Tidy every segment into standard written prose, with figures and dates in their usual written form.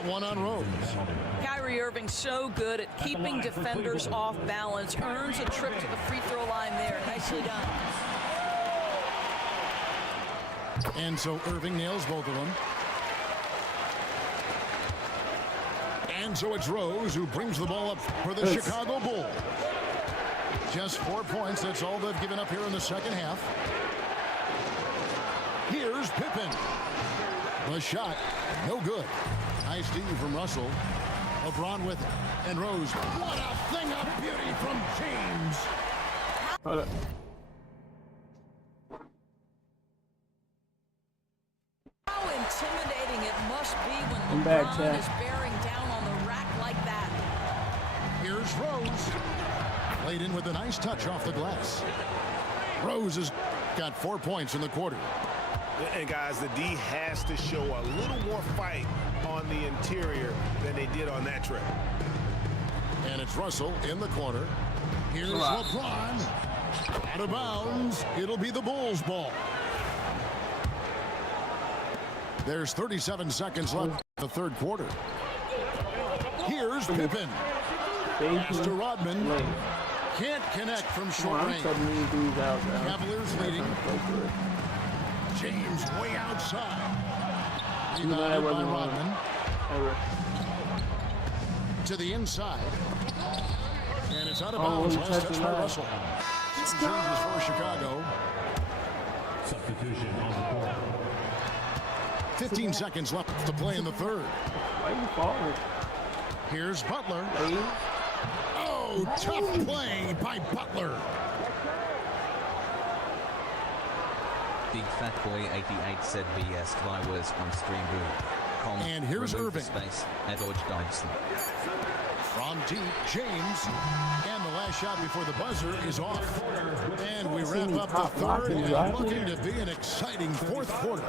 that one on Rose. Kyrie Irving so good at keeping defenders off balance. Earns a trip to the free throw line there. Nicely done. And so Irving nails both of them. And so it's Rose who brings the ball up for the Chicago Bulls. Just 4 points. That's all they've given up here in the second half. Here's Pippen. The shot, no good. Nice D from Russell. LeBron with it. And Rose. What a thing of beauty from James. Hold up. How intimidating it must be when I'm back, LeBron is bearing down on the rack like that. Here's Rose. Laid in with a nice touch off the glass. Rose has got 4 points in the quarter. And guys, the D has to show a little more fight on the interior than they did on that trip. And it's Russell in the corner. Here's LeBron. Out of bounds. It'll be the Bulls' ball. There's 37 seconds left in the third quarter. Here's Pippen. Pass to Rodman. Can't connect from short range. Cavaliers leading. James way outside. Rebounded by Rodman. To the inside. And it's out of bounds. Last touch by Russell. Changes for Chicago. Substitution on the court. 15 seconds left to play in the third. Why are you falling? Here's Butler. Oh, tough play by Butler. Big Fat Boy 88 said BS flywers on stream boom. And here's Irving. Space at George Dyson. From deep, James. And the last shot before the buzzer is off. And we wrap up the third and looking to be an exciting fourth quarter.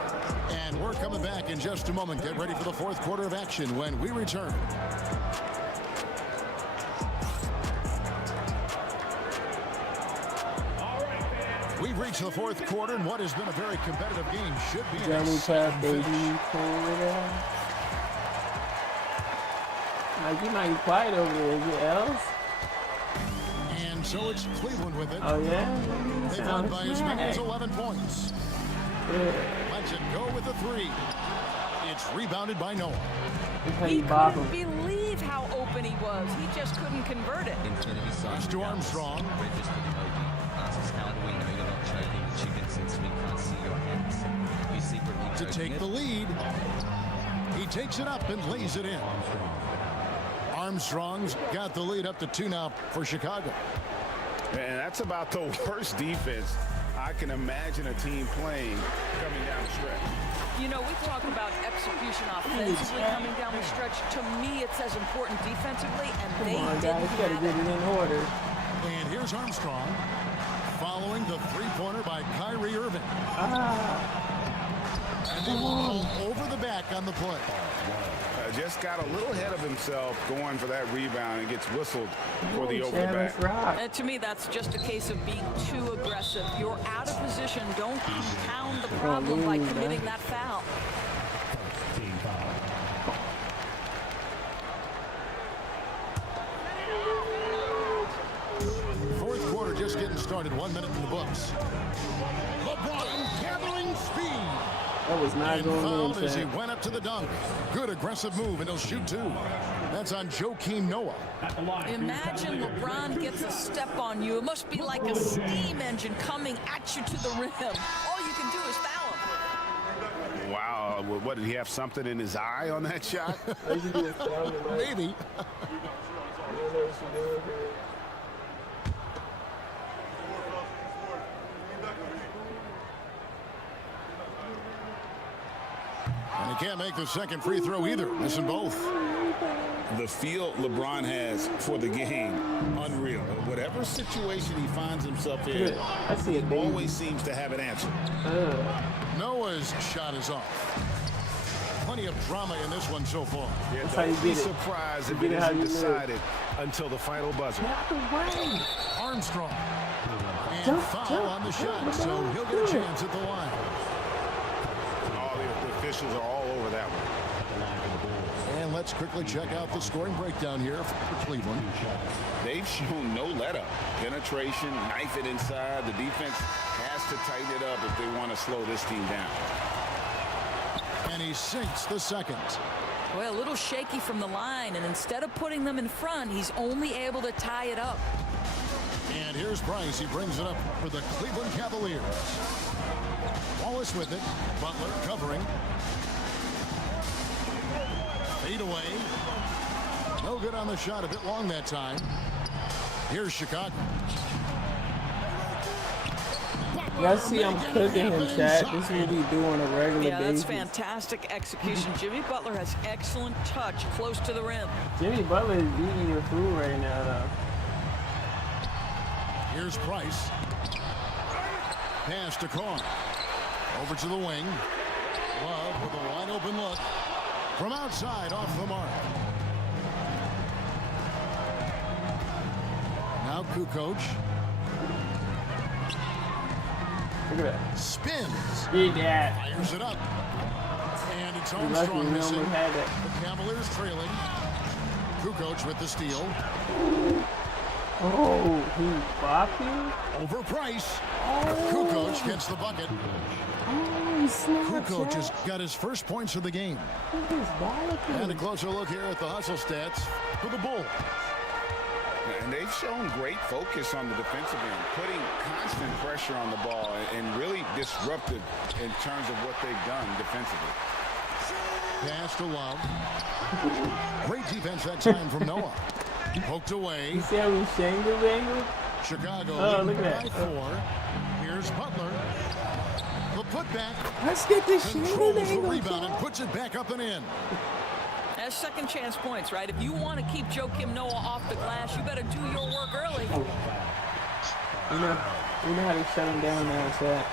And we're coming back in just a moment. Get ready for the fourth quarter of action when we return. We've reached the fourth quarter, and what has been a very competitive game should be an exciting finish. Like, you might be quiet over there, is it else? And so it's Cleveland with it. Oh, yeah? They've won by as many as 11 points. Let's it go with the three. It's rebounded by Noah. He couldn't believe how open he was. He just couldn't convert it. It's to Armstrong. To take the lead. He takes it up and lays it in. Armstrong's got the lead up to 2 now for Chicago. Man, that's about the worst defense I can imagine a team playing coming down the stretch. You know, we talk about execution offensively coming down the stretch. To me, it's as important defensively, and they didn't have get it in order. And here's Armstrong following the three-pointer by Kyrie Irving. And the ball over the back on the play. Just got a little ahead of himself going for that rebound and gets whistled for the over the back. And to me, that's just a case of being too aggressive. You're out of position. Don't compound the problem by committing that foul. Team foul. Fourth quarter just getting started. 1 minute in the books. LeBron gathering speed. That was not going in. As he went up to the dunk. Good aggressive move, and he'll shoot 2. That's on Joakim Noah. Imagine LeBron gets a step on you. It must be like a steam engine coming at you to the rim. All you can do is foul him. Wow, what, did he have something in his eye on that shot? Maybe. And he can't make the second free throw either. Missing both. The feel LeBron has for the game, unreal. Whatever situation he finds himself in, he always seems to have an answer. Noah's shot is off. Plenty of drama in this one so far. Yeah, don't be surprised if it isn't decided until the final buzzer. Armstrong. And foul on the shot, so he'll get a chance at the line. All the officials are all over that one. And let's quickly check out the scoring breakdown here for Cleveland. They've shown no let-up. Penetration, knife it inside. The defense has to tighten it up if they want to slow this team down. And he sinks the second. Well, a little shaky from the line, and instead of putting them in front, he's only able to tie it up. And here's Price. He brings it up for the Cleveland Cavaliers. Wallace with it. Butler covering. Fade away. No good on the shot. A bit long that time. Here's Chicago. Y'all see I'm cooking him, chat. This is what he do on a regular Yeah, that's basis. fantastic execution. Jimmy Butler has excellent touch close to the rim. Jimmy Butler is beating your food right now, though. Here's Price. Pass to Korn. Over to the wing. Love with a wide open look. From outside off the mark. Now Kukoc. Look at that. Spins. Eat that. Fires it up. And it's You're lucky Armstrong we missing. almost had that. The Cavaliers trailing. Kukoc with the steal. Oh, he blocked you? Over Price. Oh. Kukoc gets the bucket. Oh, he snapped, Kukoc chat. has got his first points of the game. Look at his ball. And a closer look here at the hustle stats for the Bulls. And they've shown great focus on the defensive end, putting constant pressure on the ball and really disruptive in terms of what they've done defensively. Pass to Love. Great defense that time from Noah. Poked away. You see how we shangled angle? Chicago Oh, leading look at by that. 4. Here's Butler. The putback. Let's get this shangled Controls the angle. rebound and puts it back up and in. That's second chance points, right? If you want to keep Joakim Noah off the glass, you better do your work early. You know how to shut him down now, chat.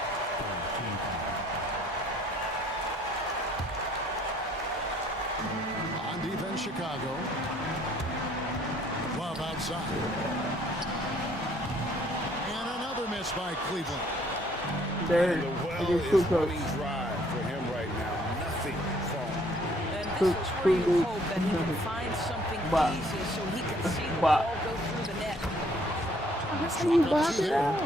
On defense, Chicago. Love outside. And another miss by Cleveland. There, The well look at is Kukoc. running dry for him right now. Nothing falling. And this is where you hope that he can find something Bop. easy so he can see the Bop. ball go through the net. How can you block it out?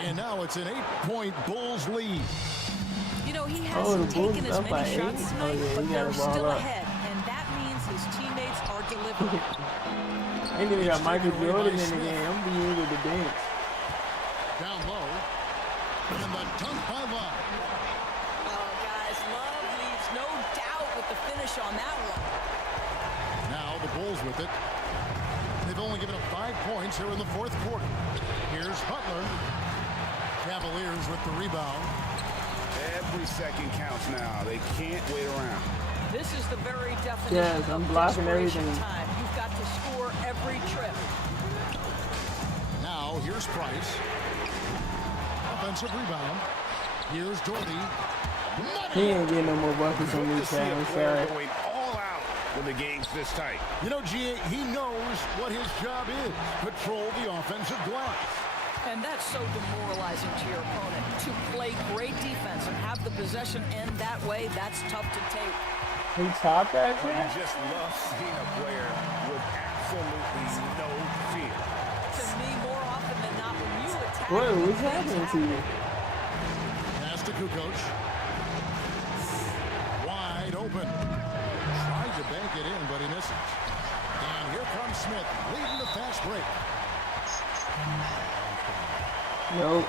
And now it's an 8-point Bulls lead. You know, he Oh, the hasn't Bulls taken is as up by many 8? shots Oh, tonight, yeah, but he got they're the ball still up. ahead, and that means his teammates are delivering. Ain't even got Michael Jordan in the game. I'm being able to dance. Down low. And the dunk by Love. Oh, guys, Love leaves no doubt with the finish on that one. Now the Bulls with it. They've only given up 5 points here in the fourth quarter. Here's Butler. Cavaliers with the rebound. Every second counts now. They can't wait around. This is the very definition Yes, I'm of blocking desperation everything. time. You've got to score every trip. Now here's Price. Offensive rebound. Here's Doherty. He ain't getting no more buckets on me, To see chat. a I'm player sorry. going all out when the game's this tight. You know, G.A., he knows what his job is. Control the offensive glass. And that's so demoralizing to your opponent. To play great defense and have the possession end that way, that's tough to take. He topped that, But you chat? just love seeing a player with absolutely no fear. To me, more often than not, when you attack, What things was happening to you? Pass to Kukoc. Wide open. Tried to bank it in, but he misses. And here comes Smith, leading the fast break. Nope.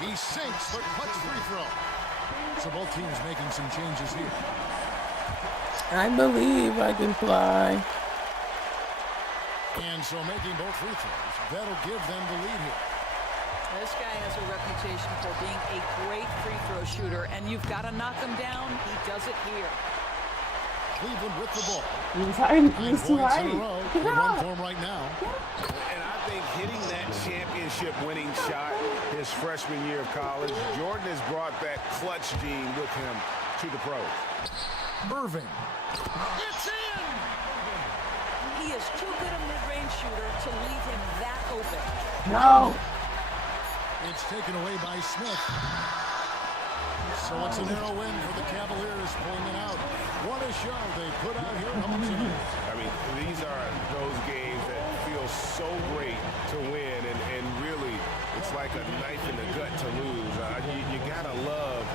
He sinks the clutch free throw. So both teams making some changes here. I believe I can fly. And so making both free throws, that'll give them the lead here. This guy has a reputation for being a great free throw shooter, and you've got to knock him down. He does it here. Cleveland with the ball. He's hiding. 9 He's too points high. in a row. Good one for him right now. And I think hitting that championship winning shot his freshman year of college, Jordan has brought that clutch gene with him to the pros. Irving. It's in! He is too good a mid-range shooter to leave him that open. No. It's taken away by Smith. So it's a narrow win for the Cavaliers, pulling it out. What a show they put out here home tonight. I mean, these are those games that feel so great to win, and really, it's like a knife in the gut to lose. You gotta love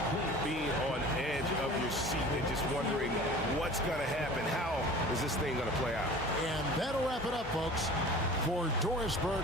being on edge of your seat and just wondering what's gonna happen. How is this thing gonna play out? And that'll wrap it up, folks, for Dorisburg.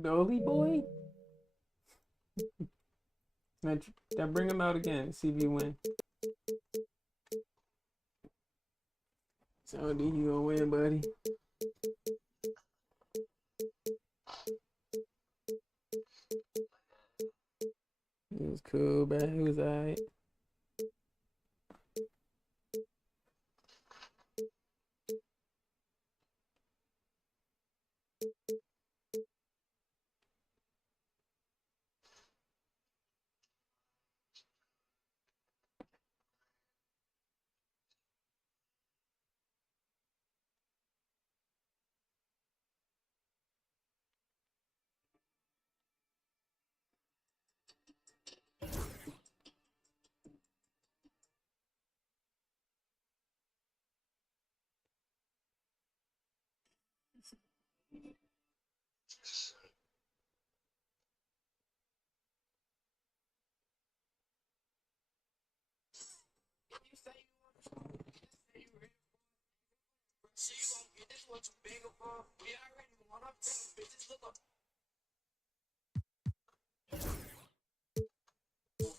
Dolly boy? That bring him out again. See if you win. So do you gonna win, buddy? It was cool, but it was alright.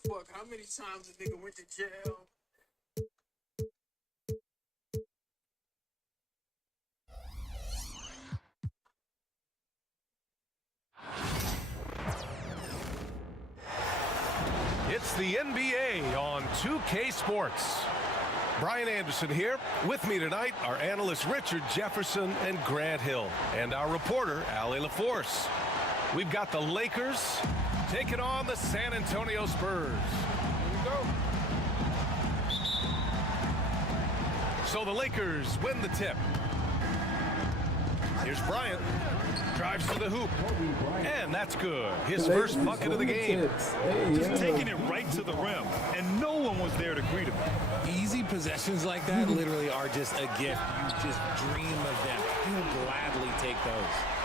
Fuck, how many times a nigga went to jail? It's the NBA on 2K Sports. Brian Anderson here. With me tonight are analysts Richard Jefferson and Grant Hill, and our reporter, Allie LaForce. We've got the Lakers taking on the San Antonio Spurs. Here we go. So the Lakers win the tip. Here's Bryant. Drives to the hoop. And that's good. His first bucket of the game. Just taking it right to the rim. And no one was there to greet him. Easy possessions like that literally are just a gift. You just dream of them. You'll gladly take those.